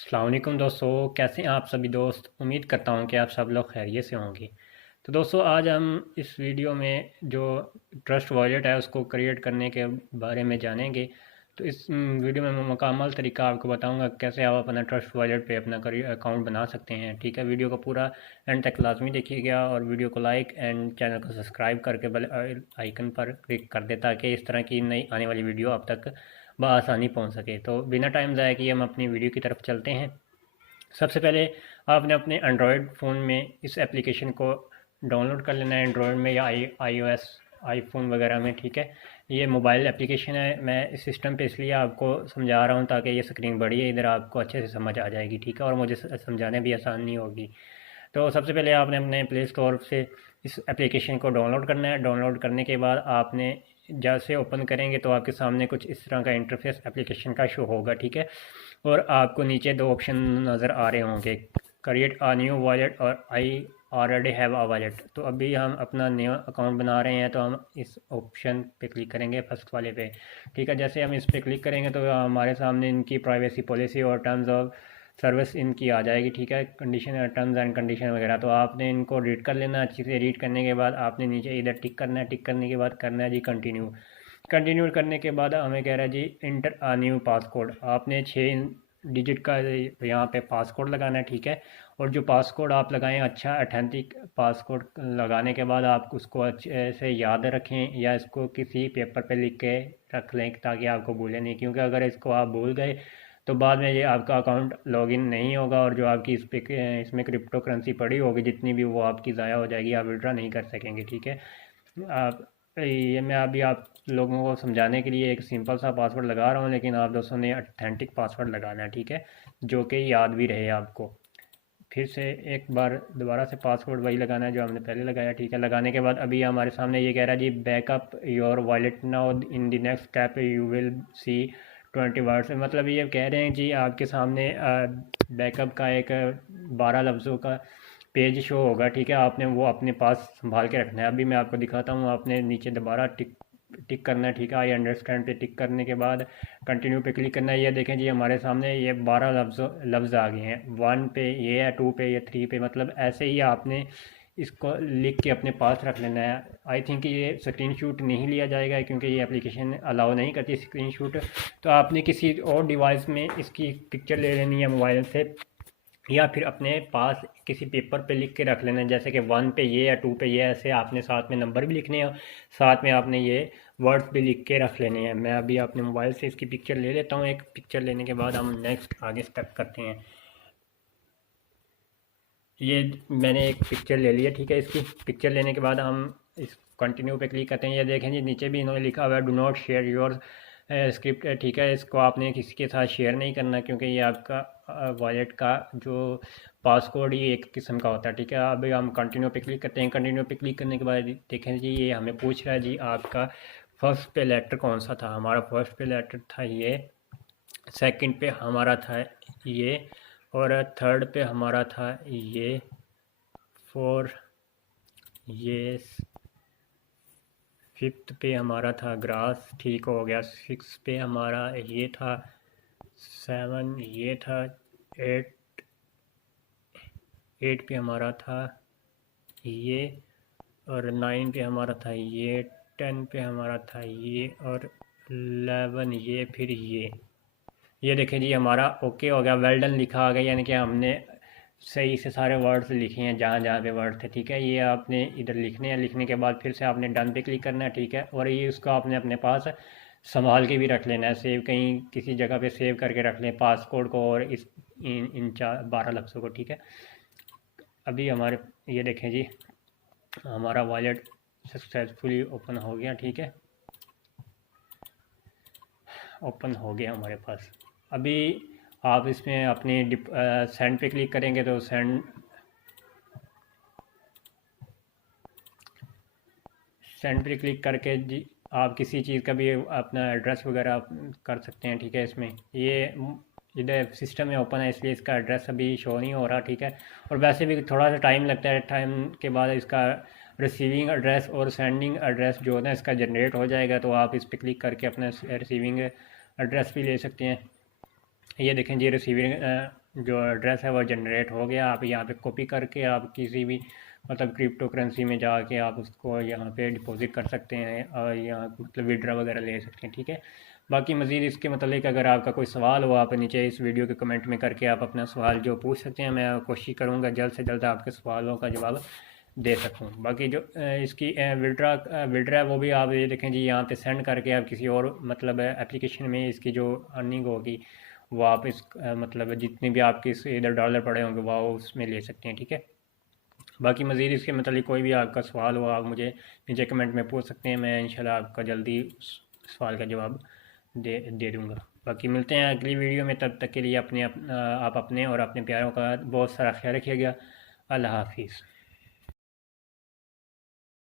अस्सलाम वालेकुम दोस्तों, कैसे हैं आप सभी दोस्त। उम्मीद करता हूं कि आप सब लोग खैरियत से होंगे। तो दोस्तों, आज हम इस वीडियो में जो ट्रस्ट वॉलेट है उसको क्रिएट करने के बारे में जानेंगे। तो इस वीडियो में मैं मुकम्मल तरीका आपको बताऊंगा कैसे आप अपना ट्रस्ट वॉलेट पे अपना अकाउंट बना सकते हैं। ठीक है, वीडियो को पूरा एंड तक लाजमी देखिएगा और वीडियो को लाइक एंड चैनल को सब्सक्राइब करके बेल आइकन पर क्लिक कर दे ताकि इस तरह की नई आने वाली वीडियो आप तक बआसानी पहुंच सके। तो बिना टाइम ज़ाया किए हम अपनी वीडियो की तरफ चलते हैं। सबसे पहले आपने अपने एंड्रॉयड फ़ोन में इस एप्लीकेशन को डाउनलोड कर लेना है, एंड्रॉयड में या iOS आईफोन वगैरह में। ठीक है, ये मोबाइल एप्लीकेशन है। मैं इस सिस्टम पे इसलिए आपको समझा रहा हूँ ताकि ये स्क्रीन बड़ी है, इधर आपको अच्छे से समझ आ जाएगी। ठीक है, और मुझे समझाने भी आसानी होगी। तो सबसे पहले आपने अपने प्ले स्टोर से इस एप्लीकेशन को डाउनलोड करना है। डाउनलोड करने के बाद आपने जैसे ओपन करेंगे तो आपके सामने कुछ इस तरह का इंटरफेस एप्लीकेशन का शो होगा। ठीक है, और आपको नीचे दो ऑप्शन नज़र आ रहे होंगे, क्रिएट अ न्यू वॉलेट और I already have a wallet. तो अभी हम अपना न्यू अकाउंट बना रहे हैं तो हम इस ऑप्शन पे क्लिक करेंगे, फर्स्ट वाले पे। ठीक है, जैसे हम इस पे क्लिक करेंगे तो हमारे सामने इनकी प्राइवेसी पॉलिसी और टर्म्स ऑफ सर्विस इनकी आ जाएगी। ठीक है, कंडीशन, टर्म्स एंड कंडीशन वगैरह। तो आपने इनको रीड कर लेना अच्छे से। रीड करने के बाद आपने नीचे इधर टिक करना है। टिक करने के बाद करना है जी कंटिन्यू। कंटिन्यू करने के बाद हमें कह रहा है जी इंटर अ न्यू पासकोड। आपने 6 डिजिट का यहाँ पे पासकोड लगाना है। ठीक है, और जो पासकोड आप लगाएं अच्छा ऑथेंटिक पासकोड लगाने के बाद आप उसको अच्छे से याद रखें या इसको किसी पेपर पे लिख के रख लें ताकि आपको भूलें नहीं, क्योंकि अगर इसको आप भूल गए तो बाद में ये आपका अकाउंट लॉगिन नहीं होगा और जो आपकी इसमें क्रिप्टो करेंसी पड़ी होगी जितनी भी, वो आपकी ज़ाया हो जाएगी, आप विड्रा नहीं कर सकेंगे। ठीक है, आप ये मैं अभी आप लोगों को समझाने के लिए एक सिंपल सा पासवर्ड लगा रहा हूँ, लेकिन आप दोस्तों ने ऑथेंटिक पासवर्ड लगाना है। ठीक है, जो कि याद भी रहे आपको। फिर से एक बार दोबारा से पासवर्ड वही लगाना है जो हमने पहले लगाया। ठीक है, लगाने के बाद अभी हमारे सामने ये कह रहा है जी backup your wallet now in the next step you will see 20 words. मतलब ये कह रहे हैं जी आपके सामने बैकअप का एक 12 लफ्ज़ों का पेज शो होगा। ठीक है, आपने वो अपने पास संभाल के रखना है। अभी मैं आपको दिखाता हूँ, आपने नीचे दोबारा टिक टिक करना है। ठीक है, आई अंडरस्टैंड पे टिक करने के बाद कंटिन्यू पे क्लिक करना है। ये देखें जी हमारे सामने ये 12 लफ्ज़ आ गए हैं। 1 पे ये है, 2 पे ये, 3 पे, मतलब ऐसे ही आपने इसको लिख के अपने पास रख लेना है। आई थिंक ये स्क्रीनशॉट नहीं लिया जाएगा क्योंकि ये एप्लीकेशन अलाउ नहीं करती स्क्रीनशॉट। तो आपने किसी और डिवाइस में इसकी पिक्चर ले लेनी है मोबाइल से, या फिर अपने पास किसी पेपर पे लिख के रख लेना है, जैसे कि 1 पे ये या 2 पे ये, ऐसे आपने साथ में नंबर भी लिखने हैं, साथ में आपने ये वर्ड्स भी लिख के रख लेने हैं। मैं अभी अपने मोबाइल से इसकी पिक्चर ले लेता हूँ। एक पिक्चर लेने के बाद हम नेक्स्ट आगे स्टेप करते हैं। ये मैंने एक पिक्चर ले लिया। ठीक है, इसकी पिक्चर लेने के बाद हम इस कंटिन्यू पे क्लिक करते हैं। ये देखें जी नीचे भी इन्होंने लिखा हुआ है do not share your script. ठीक है, इसको आपने किसी के साथ शेयर नहीं करना क्योंकि ये आपका वॉलेट का जो पासकोड ही एक किस्म का होता है। ठीक है, अभी हम कंटिन्यू पे क्लिक करते हैं। कंटिन्यू पे क्लिक करने के बाद देखें जी ये हमें पूछ रहा है जी आपका फर्स्ट पे लेटर कौन सा था। हमारा फर्स्ट पे लेटर था ये, सेकंड पे हमारा था ये, और थर्ड पे हमारा था ये, फोर ये, फिफ्थ पे हमारा था ग्रास। ठीक हो गया। सिक्स पे हमारा ये था, सेवन ये था, एट एट पे हमारा था ये, और नाइन पे हमारा था ये, 10 पे हमारा था ये, और 11 ये, फिर ये देखें जी हमारा ओके हो गया, वेल डन लिखा आ गया, यानी कि हमने सही से सारे वर्ड्स लिखे हैं जहाँ जहाँ पे वर्ड थे। ठीक है, ये आपने इधर लिखने हैं। लिखने के बाद फिर से आपने डन पे क्लिक करना है। ठीक है, और ये उसको आपने अपने पास संभाल के भी रख लेना है, सेव कहीं किसी जगह पे सेव करके रख लें पासकोड को और इस इन 12 लफ्ज़ों को। ठीक है, अभी हमारे ये देखें जी हमारा वॉलेट सक्सेसफुली ओपन हो गया। ठीक है, ओपन हो गया हमारे पास। अभी आप इसमें अपनी सेंड पे क्लिक करेंगे तो सेंड पे क्लिक करके जी आप किसी चीज़ का भी अपना एड्रेस वगैरह कर सकते हैं। ठीक है, इसमें ये इधर सिस्टम में ओपन है इसलिए इसका एड्रेस अभी शो नहीं हो रहा। ठीक है, और वैसे भी थोड़ा सा टाइम लगता है, टाइम के बाद इसका रिसीविंग एड्रेस और सेंडिंग एड्रेस जो है ना इसका जनरेट हो जाएगा। तो आप इस पर क्लिक करके अपना रिसीविंग एड्रेस भी ले सकते हैं। ये देखें जी रिसीविंग जो एड्रेस है वो जनरेट हो गया। आप यहाँ पे कॉपी करके आप किसी भी मतलब क्रिप्टो करेंसी में जाके आप उसको यहाँ पे डिपॉजिट कर सकते हैं और यहाँ मतलब विड्रा वगैरह ले सकते हैं। ठीक है, बाकी मज़ीद इसके मतलब अगर आपका कोई सवाल हो आप नीचे इस वीडियो के कमेंट में करके आप अपना सवाल जो पूछ सकते हैं। मैं कोशिश करूँगा जल्द से जल्द आपके सवालों का जवाब दे सकूँ। बाकी जो इसकी विड्रा विड्रा है वो भी आप ये देखें जी, यहाँ पे सेंड करके आप किसी और मतलब एप्लीकेशन में इसकी जो अर्निंग होगी वो आप इस मतलब जितने भी आपके इधर डॉलर पड़े होंगे वो उसमें ले सकते हैं। ठीक है, बाकी मज़ीद इसके मतलब कोई भी आपका सवाल हो आप मुझे नीचे कमेंट में पूछ सकते हैं। मैं इंशाल्लाह आपका जल्दी उस सवाल का जवाब दे दूँगा। बाकी मिलते हैं अगली वीडियो में, तब तक के लिए आप अपने और अपने प्यारों का बहुत सारा ख्याल रखिएगा। अल्लाह हाफिज़।